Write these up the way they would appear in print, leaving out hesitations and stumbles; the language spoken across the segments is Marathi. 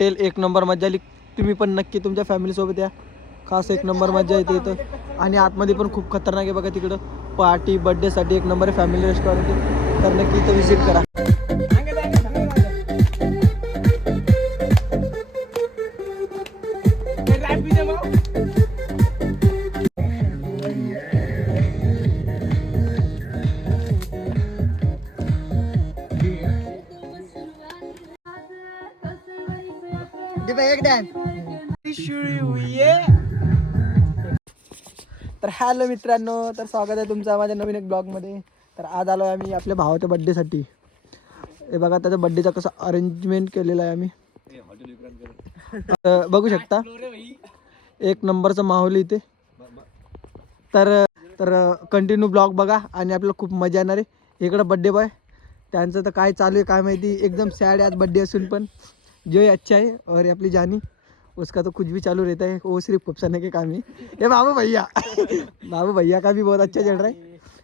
हॉटेल एक नंबर मजा आली. तुम्ही पण नक्की तुमच्या फॅमिलीसोबत या. खास एक नंबर मजा येते इथं. आणि आतमध्ये पण खूप खतरनाक आहे बघा तिकडं. पार्टी बर्थडेसाठी एक नंबर फॅमिली रेस्टॉरंट आहे. तर नक्की इथं व्हिजिट करा. तर हॅलो मित्रांनो, तर स्वागत आहे तुमचं माझ्या नवीन एक ब्लॉगमध्ये. तर आज आलो आहे आम्ही आपल्या भावाच्या बड्डेसाठी. हे बघा त्याच्या बड्डेचा कसं अरेंजमेंट केलेलं आहे आम्ही. बघू शकता एक नंबरचा माहोल इथे. तर तर कंटिन्यू ब्लॉग बघा आणि आपल्याला खूप मजा येणार आहे. इकडं बड्डे बॉय त्यांचं तर काय चालू आहे काय माहिती. एकदम सॅड आहे आज बड्डे असून पण. जो अच्छा है और अपनी जानी उसका तो कुछ भी चालू रहता है. वो सिर्फ फुफसाने के काम ही. ये बाबू भैया बाबू भैया का भी बहुत अच्छा चल रहा है.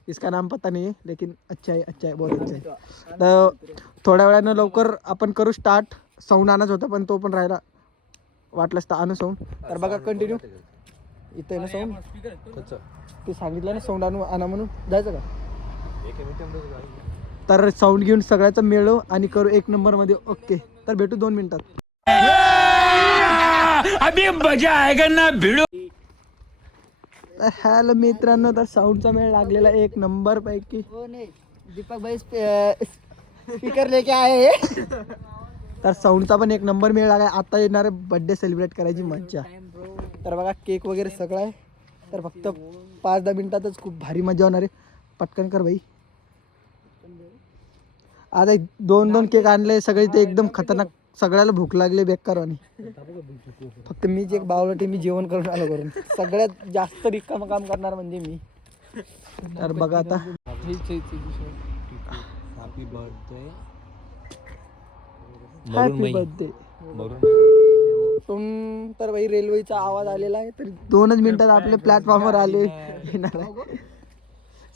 इसका नाम पता नहीं है लेकिन अच्छा है बहुत अच्छा है. तर थोड्या वेळानं लवकर आपण करू स्टार्ट. साऊंड आणायचं होतं पण तो पण राहिला. वाटलंच तर आणू साऊंड. तर बघा कंटिन्यू इथं ना साऊंड. ते सांगितलं ना साऊंड आणा म्हणून. जायचं का? तर साऊंड घेऊन सगळ्याचा मिळव आणि करू एक नंबर मध्ये. ओके तर भेटू 2 मिनिटात. अभी मजा आएगा ना भिडो. हॅलो मित्रांनो, तर साऊंडचा मेळ लागलेला एक नंबर पैकी. दीपक भाई स्पीकर लेके आए हैं. तर साऊंडचा पण एक नंबर मेळ लागला. आता येणार बर्थडे सेलिब्रेट करायची मज्जा. तर बघा केक वगैरे सगळं आहे. तर फक्त 5-10 मिनिटातच खूप भारी मजा होणार आहे. पटकन कर भाई. आता 2 केक आणले सगळे ते एकदम खतरनाक. सगळ्याला भूक लागली बेकारवानी. फक्त मीच एक बावळटी. मी जेवण करून आलो करून. सगळ्यात जास्त रिकाम काम करणार म्हणजे मी. तर बघा आता हॅपी बर्थडे. तर भाई रेल्वेचा आवाज आलेला आहे. तर 2च मिनिटात आपले प्लॅटफॉर्मवर आले येणार आहे.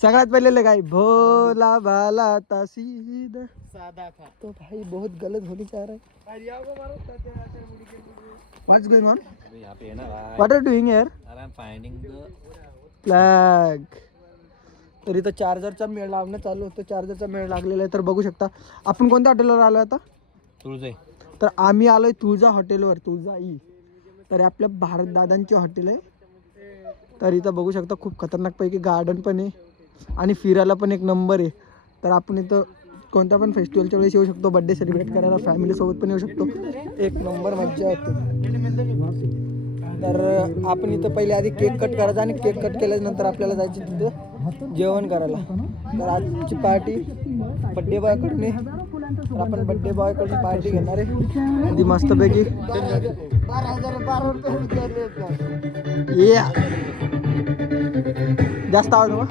सगळ्यात पहिले काय भोला भाला सीधा सादा था तो भाई बहुत गलत होने जा रहा है. What's going on? What are you doing here? I'm finding the flag. तर इथं चार्जरचा मेळ लावणं चालू होतं. चार्जरचा मेळ लागलेला आहे. तर बघू शकता आपण कोणत्या हॉटेलवर आलो आता. तुळजाई. तर आम्ही आलोय तुळजा हॉटेलवर. तुळजाई. तर आपल्या भारत दादांची हॉटेल आहे. तर इथं बघू शकता खूप खतरनाक पैकी गार्डन पण आहे आणि फिरायला पण एक नंबर आहे. तर आपण इथं कोणत्या पण फेस्टिवलच्या वेळेस येऊ शकतो. बड्डे सेलिब्रेट करायला फॅमिलीसोबत पण येऊ शकतो. एक नंबर मज्जा येते. तर आपण इथं पहिले आधी केक कट करायचा आणि केक कट केल्यानंतर आपल्याला जायचं तिथं जेवण करायला. तर आजची पार्टी बड्डे बॉयकडून आहे. तर आपण बड्डे बॉयकडून पार्टी घेणार आहे आधी मस्तपैकी. जास्त आवाज नको.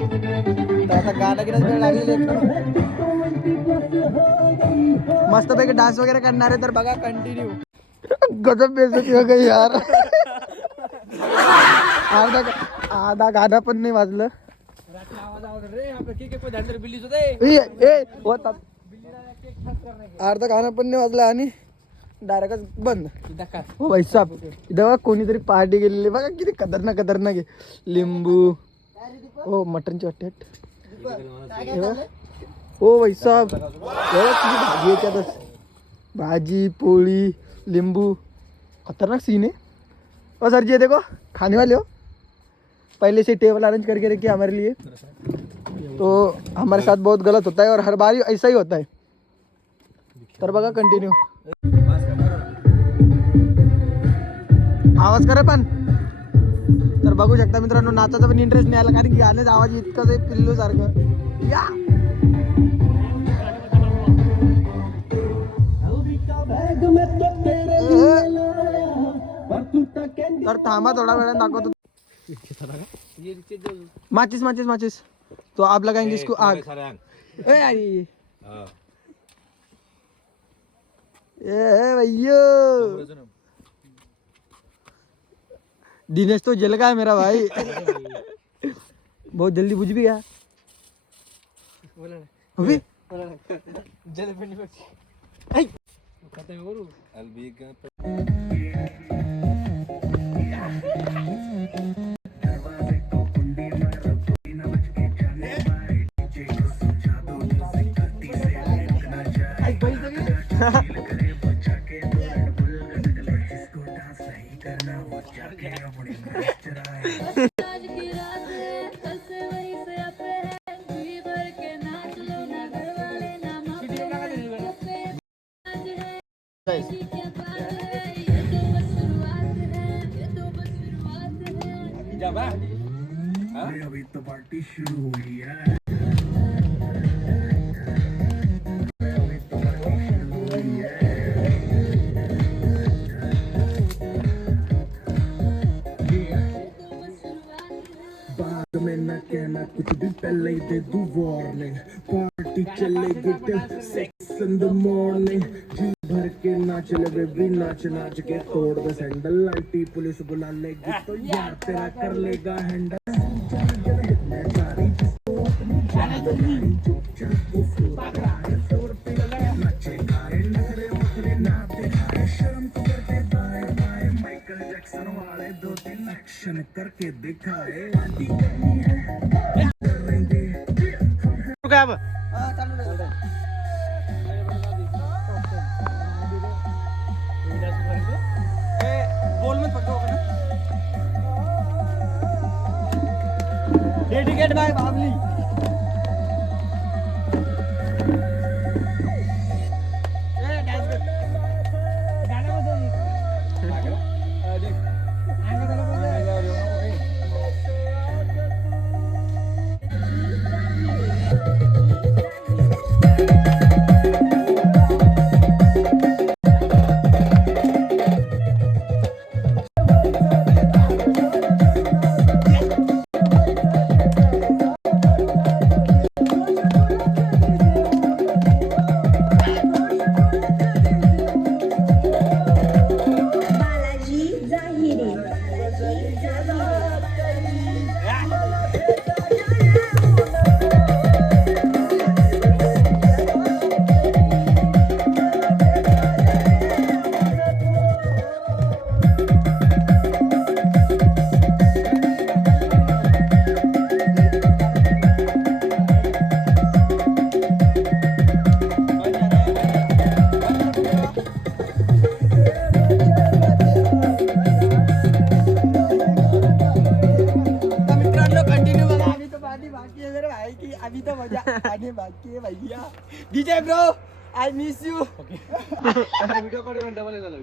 तर आता गाणं गिणं वेळ लागलेली आहे. मस्तपैकी डान्स वगैरे करणार आहे. तर बघा कंटिन्यू. गजब बेइज्जती हो गई यार. आधा गाणं पण नाही वाजलं. अर्धा गाणं पण नाही वाजलं आणि डायरेक्टच बंद. हो भाई साहब इथं कोणीतरी पार्टी गेलेली बघा किती खतरनाक आहे. लिंबू हो मटनची वाटेट. हो भाई साहब भाजी याच्यातच. भाजी पोळी लिंबू खतरनाक सीन है. और सर जी ये देखो खाने वाले हो. पहले से टेबल अरेंज करके रखिए हमारे लिए. तो हमारे साथ बहुत गलत होता है और हर बार ऐसा ही होता है. तर बघा कंटिन्यू. आवाज करा पण. तर बघू शकता मित्रांनो नाचाचा पण इंटरेस्ट नाही आला कारण की गाण्याचा आवाज इतकाच आहे पिल्लू सारखं. या तर थांबा थोडा वेळाने दाखवतो. माचिस तो आप लगाएंगे इसको आग. ए आई ए भैया दिनेश तो जल गया मेरा भाई. बहुत जल्दी बुझ भी गया अभी. जल अभी तो पार्टी शुरू हुई है। बाद में न कहना कुछ भी पहले ही दे दूं वार्निंग। पार्टी चलेगी till 6 in the morning। जी भर के नाच ले बेबी, नाच नाच के तोड़ दे सैंडल। आईटी पुलिस बुला लेगी तो यार तेरा कर लेगा हैंडल। माइकल जैक्सन वाले 2-3 एक्शन करके दिखाए। बोल मत पकड़ो डेडिकेट बाय बाबली। बालाजी जाहिरी मित्रांनो कंटिन्यू बघा। अभी तो पार्टी बाकी है मेरे भाई की, अभी तो मजा आने बाकी है भैया। DJ bro I miss you. Video call करून डबल झाला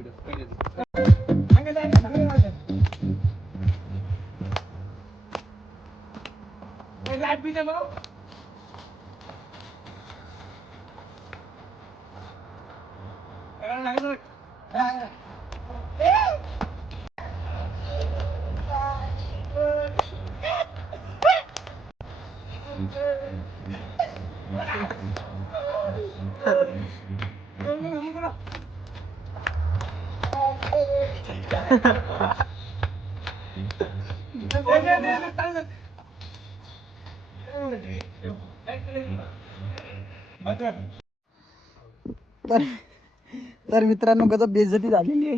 तर मित्रांनो गजब बेइज्जती झालेली आहे।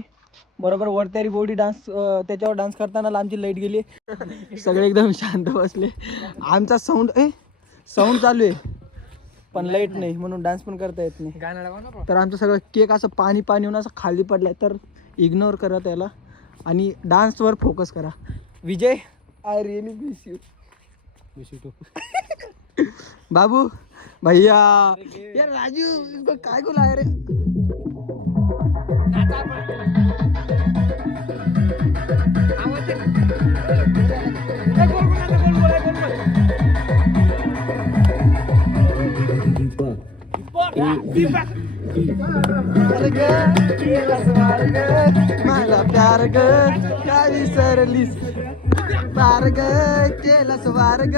बरोबर वरती बॉडी डान्स, त्याच्यावर डान्स करताना आमची लाईट गेली। सगळे एकदम शांत बसले। आमचा साऊंड चालू आहे पण लाईट नाही, म्हणून डान्स पण करता येत नाही। तर आमचं सगळं केक असं पाणी पाणी होऊन असं खाली पडलाय, तर इग्नोर करा त्याला आणि डान्सवर फोकस करा। विजय आय रिअली मिस यू बाबू भैया। यार राजू इसको काय को लाया रे? मला प्यार ग काय विसरलीस, प्यार ग केला स्वार ग,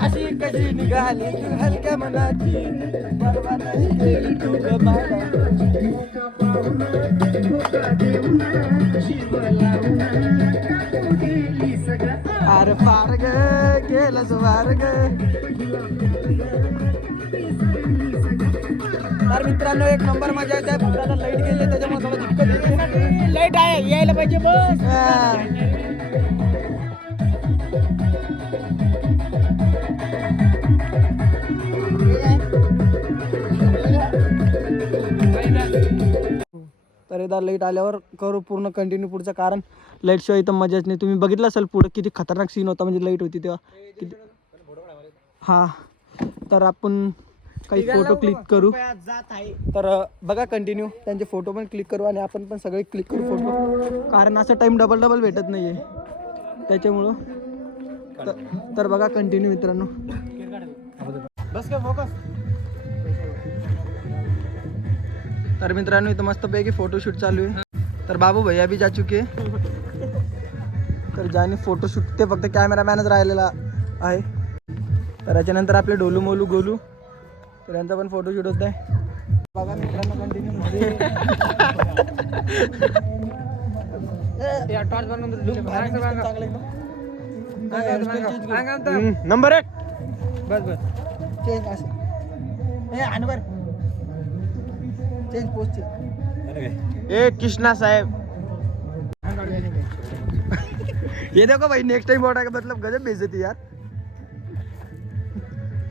अशी कशी निघाली तू हलक्या मनाची, परवा नाही गेली तू ग मला। आर पार ग केला स्वार ग। तर मित्रांनो एक नंबर मजा येते। फक्त आता लाईट गेली त्याच्यामुळे थोडं दिक्कत येते। लाईट आहे यायला पाहिजे बस। तर एकदा लाईट आल्यावर करू पूर्ण कंटिन्यू पुढचं, कारण लाईट शिवाय इथं मजाच नाही. तुम्ही बघितलं असेल पुढं किती खतरनाक सीन होता, म्हणजे लाईट होती तेव्हा किती. हां तर आपण काही फोटो क्लिक करू. तर बघा कंटिन्यू त्यांचे फोटो पण क्लिक करू आणि आपण पण सगळे क्लिक करू फोटो, कारण असं टाइम डबल भेटत नाही आहे त्याच्यामुळं. तर बघा कंटिन्यू मित्रांनो. बस काय फोकस. तर मित्रांनो इथं मस्तपैकी फोटोशूट चालू आहे. तर बाबू भैया भी जा चुके. तर ज्याने फोटोशूट ते फक्त कॅमेरामॅनच राहिलेला आहे. तर याच्यानंतर आपले डोलू मोलू गोलू, तर यांचा पण फोटोशूट होत आहे. बघा मित्रांनो कंटिन्यू नंबर 1 बस चेंज असं अनवर चेंज पोस्ट ए कृष्णा साहेब. ये देखो भाई नेक्स्ट टाइम ऑर्डर का मतलब गजब बेइज्जती यार.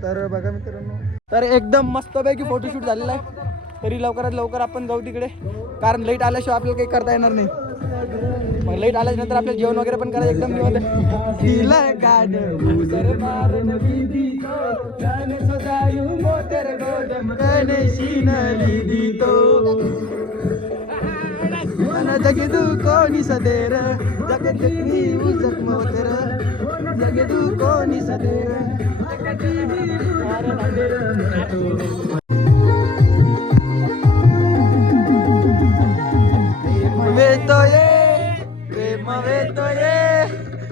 तर बघा मित्रांनो तर एकदम मस्तपैकी फोटोशूट झालेला आहे. तरी लवकरात लवकर आपण जाऊ तिकडे, कारण लाईट आल्याशिवाय आपल्याला काही करता येणार नाही. मग लाईट आल्याच्या नंतर आपल्याला जेवण वगैरे पण करायचं एकदम निवांत. जगदू कोणी सदेर जगदनी जखम होतेर जगदू कोणी सदेर.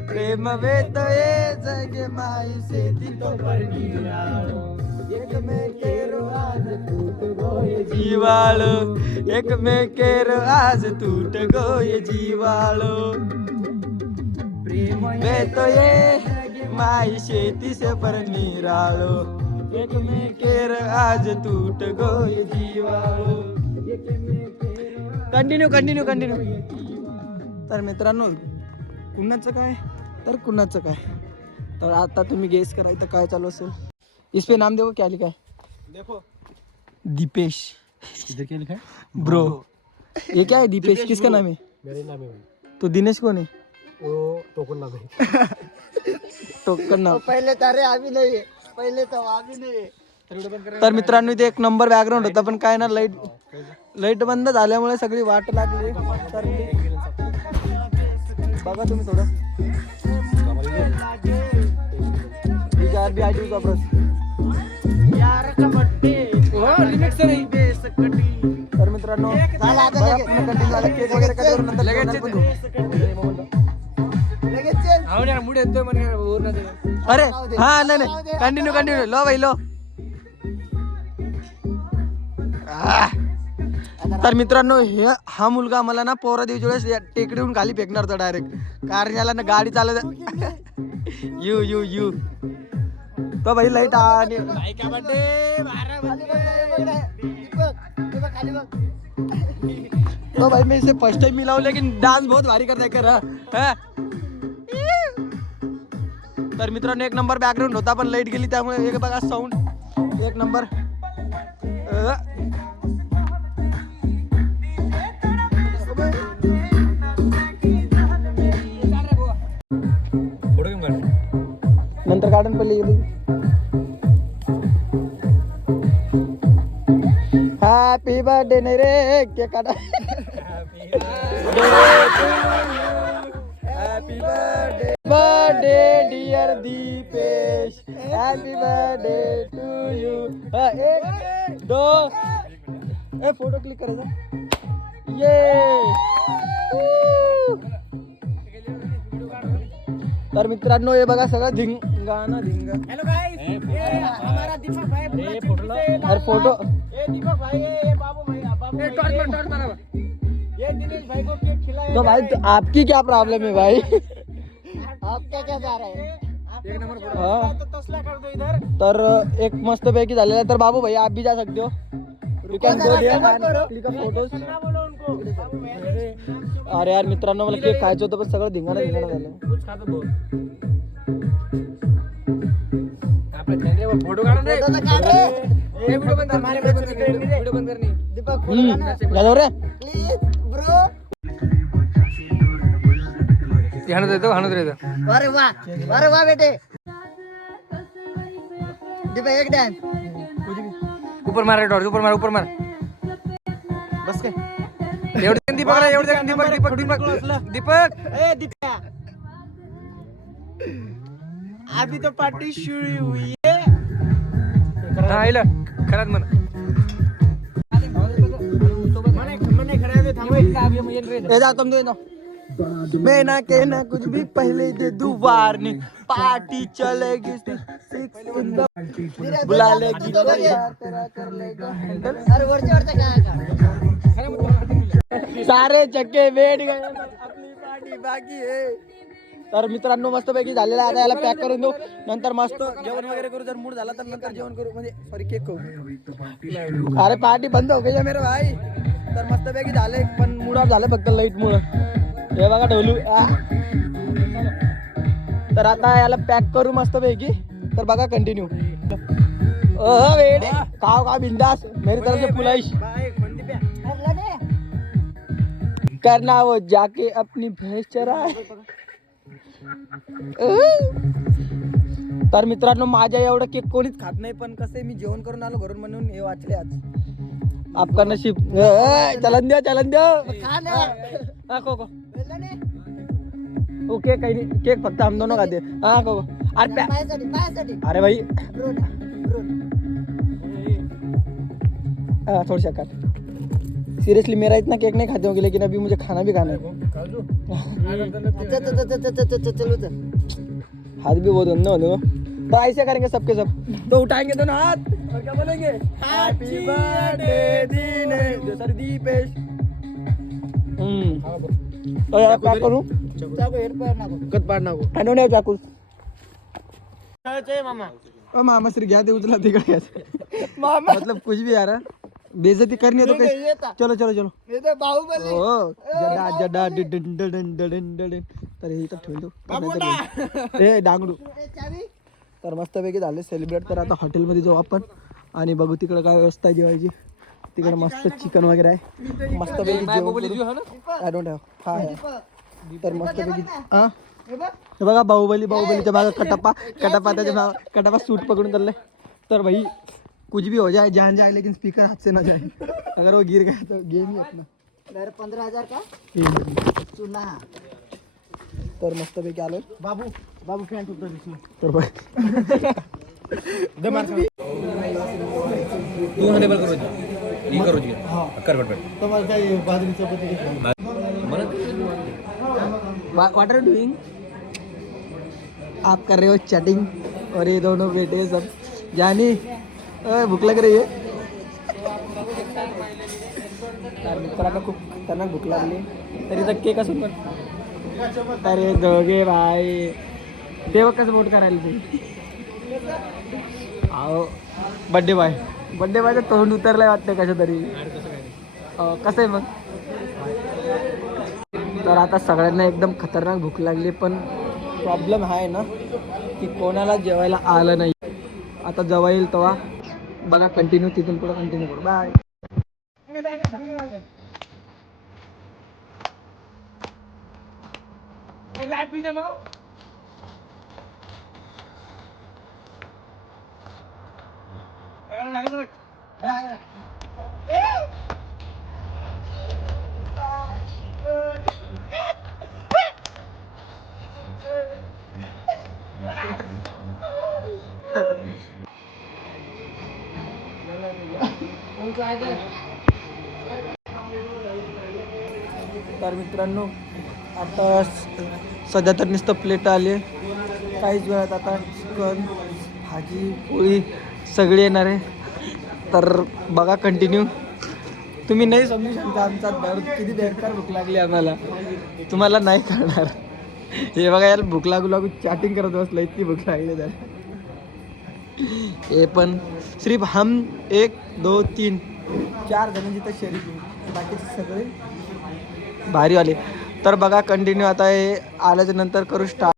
प्रेम वेतोये जगे माई से तितो परनियाळो एकमेकेरो आज तूट गोय जीवाळो एकमेकेरो आज तूट गोय जीवाळो. प्रेम वेतोये माई शेती से परनिराळो एकमेकेर आज तूट गोय जीवाळो. कंटिन्यू. तर मित्रांनो कुणाचं काय तर कुणाचं काय, तर आता तुम्ही गेस करा इथं काय चालू असेल. इस पे नाम देखो क्या लिखा है. देखो दीपेश. इधर क्या लिखा है ब्रो ये क्या है दीपेश किसका नाम है. मेरे नाम है तो दिनेश कौन है. वो टोकन नाम है. टोकन नाव. पहिले तारे अभी नाही आहे. पहिले तर अभी नाही आहे. तर मित्रांनो इथे एक नंबर बॅकग्राऊंड होता, पण काय ना लाईट बंद झाल्यामुळे सगळी वाट लागली. तर बघा तुम्ही थोडं तर मित्रांनो कंटिन्यू झाला. केक वगैरे कट करून नंतर अरे हा नाही कंटिन्यू लो भाई लो. तर मित्रांनो हा मुलगा मला ना पोरा दिवशी वेळेस टेकडीहून खाली फेकणार होता डायरेक्ट, कारण याला ना गाडी चालत यू तो भाई लाईट आणि तो भाई मैं इसे फर्स्ट टाइम मिला हूं, लेकिन डांस बहुत भारी करता है कर. तर मित्रांनो एक नंबर बॅकग्राऊंड होता, पण लाईट गेली त्यामुळे एक बघा साऊंड एक नंबर. नंतर गार्डन पडली गेली. हॅपी बर्थडे नाही रे केक काढा. Happy birthday dear Deepesh. Happy birthday to you. एक दो फोटो क्लिक करायचा. ये तर मित्रांनो हे बघा सगळं धिंगाणा. हेलो गाइस, हमारा दीपक भाई अरे फोटो दीपक भाई ये बाबू भाई टॉर्च मारा. ये दिनेश भाई को केक खिलाया. तो भाई तो आपकी क्या प्रॉब्लम है भाई. आपका क्या जा रहा है. एक नंबर हाँ. तो तसला कर दो इधर. तर एक मस्त पैकी झालेला. तर बाबू भाई आप भी जा सकते हो. You can go there click a photos. बोलो उनको बाबू भाई. अरे यार मित्रांनो मला केक खायचं होतं, पण सगळं धिंगाणा झालं. कुछ खा तो बोल. आपले चेहऱ्यावर फोटो काढून रे. व्हिडिओ बंद कर, व्हिडिओ बंद कर नाही. दीपक जाऊ रे प्लीज ब्रो. हाणत येतो अरे वा बेटे. दीपक एक डान्स. ऊपर मार टॉर्च, ऊपर मार बस काय एवढे दीपक ए दीप्या अभी तो पार्टी शुरू हुई है. हा आईला खरात म्हण ए जा तुम दे दो मैं ना कहना कुछ भी पहले दे दूं वार्निंग पार्टी चलेगी 6 in the बुला लेगी तेरा कर लेगा हैंडल. अरे वरच्या काय सारे चक्के वेट गए आपली पार्टी बाकी आहे. तर मित्रांनो मस्तपैकी झालेला आता याला पॅक करून देऊ. नंतर मस्त जेवण वगैरे करू. जर मूड झाला तर नंतर जेवण करू म्हणजे सॉरी केक खाऊ. अरे पार्टी बंद हो गई मेरे भाई. तर मस्तपैकी झाले पण मूड ऑफ झालं फक्त लाईट मुळे. हे बघा ढोलू तर आता याला पॅक करू मस्तपैकी. तर बघा कंटिन्यू वेट खाओ बिंदास मेरी तरफ से पुलाइश करना वो जाके अपनी भैंस चराए. तर मित्रांनो माझ्या एवढं केक कोणीच खात नाही पण कसं मी जेवण करून आलो घरून म्हणून हे वाचले आज. आपका नशीब. चलन द्या हा खो ओके काही नाही केक फक्त हम दोनों खाते. हा खो अरे भाई थोड़ा काट. सीरियसली मेरा इतना केक नहीं खाते होंगे लेकिन अभी मुझे खाना भी खाना है. हाथ भी बहुत गंदे होते हो. तो ऐसे करेंगे सबके सब. तो उठाएंगे दोनों हाथ और क्या बोलेंगे हैप्पी बर्थडे दीनेश दीपेश. तो यार पैक करूं कत पाडना को I don't have चाकू. मामा श्री घ्या ते उचला तिकडे घ्या. मामा मतलब कुछ भी यार बेइज्जती करनी है तो कैसे. चलो बाहुबली. हो जडा डिडन तर हे तर ठेवतो ए डांगडू. तर मस्तपैकी झाले सेलिब्रेट. तर आता हॉटेलमध्ये जाऊ आपण आणि बघू तिकडे काय व्यवस्था आहे जेवायची. तिकडे मस्त चिकन वगैरे आहे मस्तपैकी जेवण. आय डोंट हॅव हा. तर मस्तपैकी हा हे बघा बाहुबलीच्या भागा कटप्पा त्याच्या कटप्पा सूट पकडून चालले. तर भाई कुछ भी हो जाए जान जाए लेकिन स्पीकर हाथ से ना जाए. अगर वो गिर गया तो गेम ही अपना. 15,000 का चुना. तर मस्तपैकी आलो. बाबू फॅन तुटतो. तर भाई तू टेबल करू कर व्हाट आर डूइंग. आप कर रहे हो चैटिंग और ये दोनों बेटे सब जानी भूक लग रही है. मित्रांना खूप खतरनाक भूक लागली तरी तर केक असून पण अरे दोघे भाई तेव्हा कसं बोट करायला तुम्ही. अहो बड्डे बायचं तोंड उतरलंय वाटतं कसं तरी. कसं आहे मग. तर आता सगळ्यांना एकदम खतरनाक भूक लागली पण प्रॉब्लेम आहे ना की कोणाला जेवायला आलं नाही. आता जेव्हा येईल तेव्हा बघा कंटिन्यू तिथून पुढे कंटिन्यू करू. बाय. तर मित्रांनो आता सध्या तर नुसतं प्लेट आली आहे. काहीच वेळात आता चिकन भाजी पोळी सगळी येणार आहे. तर बघा कंटिन्यू. तुम्ही नाही समजू शकता आमचा दर्द किती बेकार भूक लागली आम्हाला. तुम्हाला नाही कळणार. हे बघा याला भूक लागू चॅटिंग करत बसलं इतकी भूक लागली त्याला. हे पण सिर्फ हम 1 2 3 4 जणांची तर शरीर बाकीचे सगळे भारीवाले. तर बघा कंटिन्यू आता हे आल्याच्या नंतर करू स्टार्ट.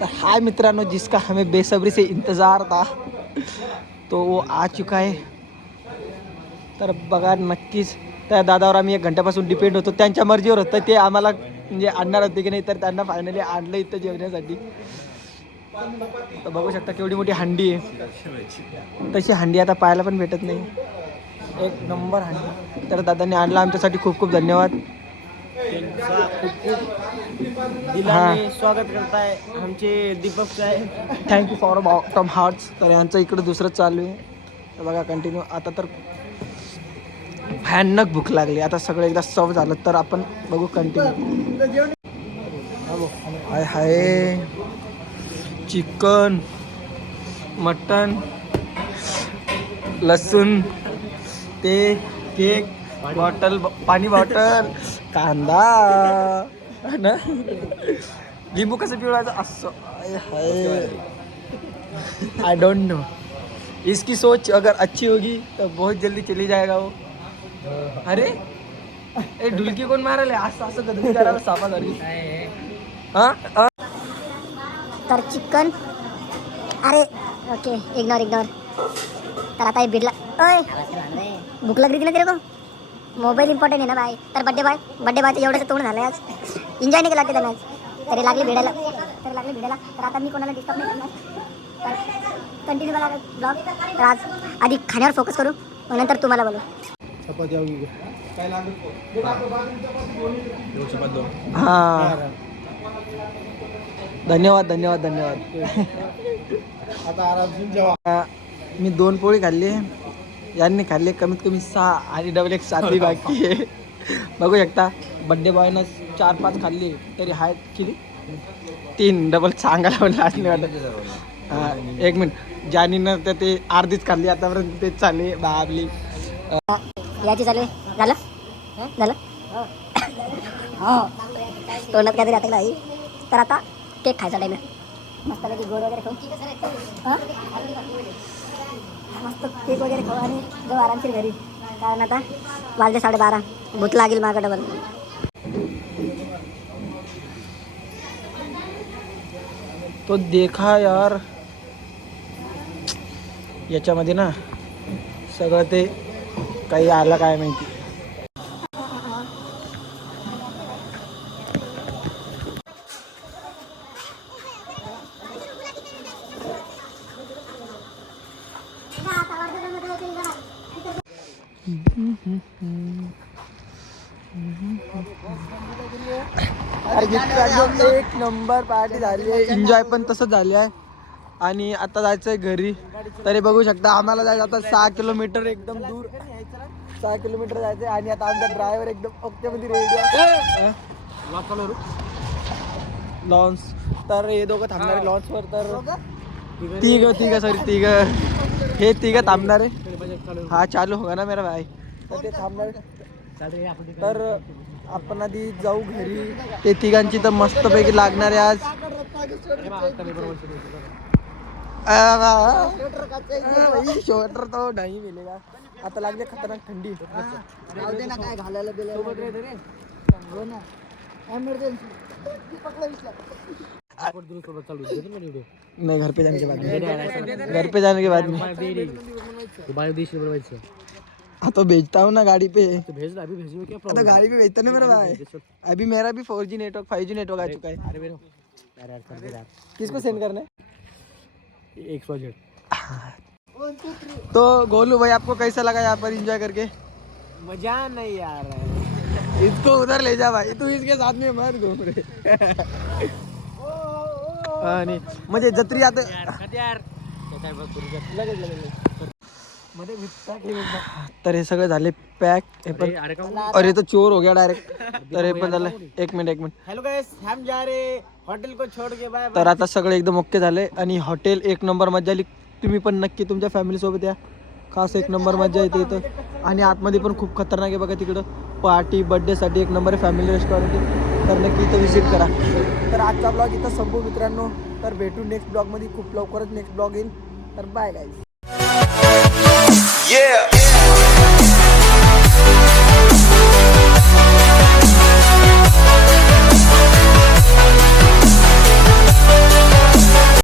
तर हाय मित्रांनो जिसका हमें बेसब्री से इंतज़ार था तो वो आ चुका आहे. तर बघा नक्कीच त्या दादावर आम्ही 1 घंट्यापासून डिपेंड होतो. त्यांच्या मर्जीवर होतं ते आम्हाला म्हणजे आणणार होते की नाही, तर त्यांना फायनली आणलं इथं जेवण्यासाठी. तर बघू शकता केवढी मोठी हंडी आहे. तशी हंडी आता पाहायला पण भेटत नाही. 1 नंबर हंडी. तर दादांनी आणला आमच्यासाठी. खूप खूप धन्यवाद. दिलाने स्वागत करताय आमचे दीपक साहेब. Thank you for from hearts. तर यांचं इकडं दुसरं चालू आहे. तर बघा कंटिन्यू. आता तर भयानक भूक लागली. आता सगळं एकदा सर्व झालं तर आपण बघू कंटिन्यू. हाय हाय चिकन, मटन, लसूण, ते केक, बॉटल, पाणी बॉटल, कांदा ना, लिंबू कसं पिळायचं असं. हाय आई डोंट नो. इसकी सोच अगर अच्छी होगी तो बहुत जल्दी चली जाएगा वो. अरे ए ढुलकी कोण मारायला असं असं गदगी करायला सापासारखी. हां तर चिकन. अरे ओके इग्नोर. तर आता हे बिडला. ओय भूक लग रही थी ना तेरे को. मोबाईल इम्पॉर्टंट आहे ना बाय. तर बड्डे बॉयचं एवढंच तोंड झालं आज. एन्जॉय नाही केला त्यानं आज. तरी लागले भिडायला. तर आता मी कोणाला डिस्टर्ब नाही करणार. तर कंटिन्यू बघा ब्लॉग. तर आज आधी खाण्यावर फोकस करू, मग नंतर तुम्हाला बोलू. हां धन्यवाद. मी 2 पोळी खाल्ली. यांनी खाल्ले कमीत कमी 6 आणि डबल 1 सातवी बाकी आहे. बघू शकता बड्डे बॉयनं 4-5 खाल्ली तरी हाय किती 3 डबल सांगायला पण लाज नाही वाटत. हां 1 मिनिट. जानीनं तर ते अर्धीच खाल्ली आतापर्यंत. तेच चालले बाबली. याची चालू आहे. झालं हो तोंडात काहीतरी आता नाही. तर आता केक खायचा टाईम आहे. मस्तपैकी गोड वगैरे खाऊ. मस्त केक वगैरे खाऊ आणि जाऊ आरामशीर घरी. कारण आता वाजले 12:30. भूत लागेल माझं डबल. तो देखा यार याच्यामध्ये ना सगळं ते काही आलं काय माहिती. एक नंबर पार्टी झाली आहे. एन्जॉय पण तसंच झाली आहे. आणि आता जायचं आहे घरी. तरी बघू शकता आम्हाला जायचं आता 6 किलोमीटर एकदम दूर. 6 किलोमीटर जायचं आहे. आणि आता आमचा ड्रायव्हर एकदम ओकेमध्ये रेडी आहे. लॉन्च. तर हे दोघं थांबणार आहे लॉन्चवर. तर तिघ हे तिघं थांबणार आहे. हा चालू होगा ना मेरा भाई. तर ते थांबणार. तर आपण आधी जाऊ घरी. ते तिघांची तर मस्तपैकी लागणार आहे आज. शोटर तो नाही मिलेगा. आता लागले खतरनाक थंडी. काय घालायला नहीं घर पे जाने के बाद घर पे जाने के बाद हाँ तो भेजता हूँ ना गाड़ी पे. भेज अभी भेजो क्या तो गाड़ी पे भेजता ना मेरा भाई. अभी मेरा भी 4G नेटवर्क 5G नेटवर्क आ चुका है. किसको सेंड करना है? तो गोलू भाई आपको कैसा लगा यहाँ पर एंजॉय करके? मजा नहीं आ रहा है. इसको उधर ले जा भाई. तू इसके साथ में मत घूम रहे. आणि म्हणजे जत्री आता तर हे सगळं झाले पॅक. हे पण अरे तो चोर हो गया डायरेक्ट. तर हे पण झालं. एक मिनिट हेलो गाइस हम जा रहे हॉटेल को छोड़ के. बाय. तर आता सगळं एकदम ओके झाले. आणि हॉटेल 1 नंबर मजा आली. तुम्ही पण नक्की तुमच्या फॅमिली सोबत या. खास 1 नंबर मजा येते इथं. आणि आतमध्ये पण खूप खतरनाक आहे बघा. तिकडं पार्टी बर्थडेसाठी 1 नंबर आहे. फॅमिली रेस्टॉरंट आहे. तर नक्की इथं विजिट करा. तर आजचा ब्लॉग इथं संपू मित्रांनो. तर भेटू नेक्स्ट ब्लॉगमध्ये. खूप लवकरच नेक्स्ट ब्लॉग येईल. तर बाय गाईज.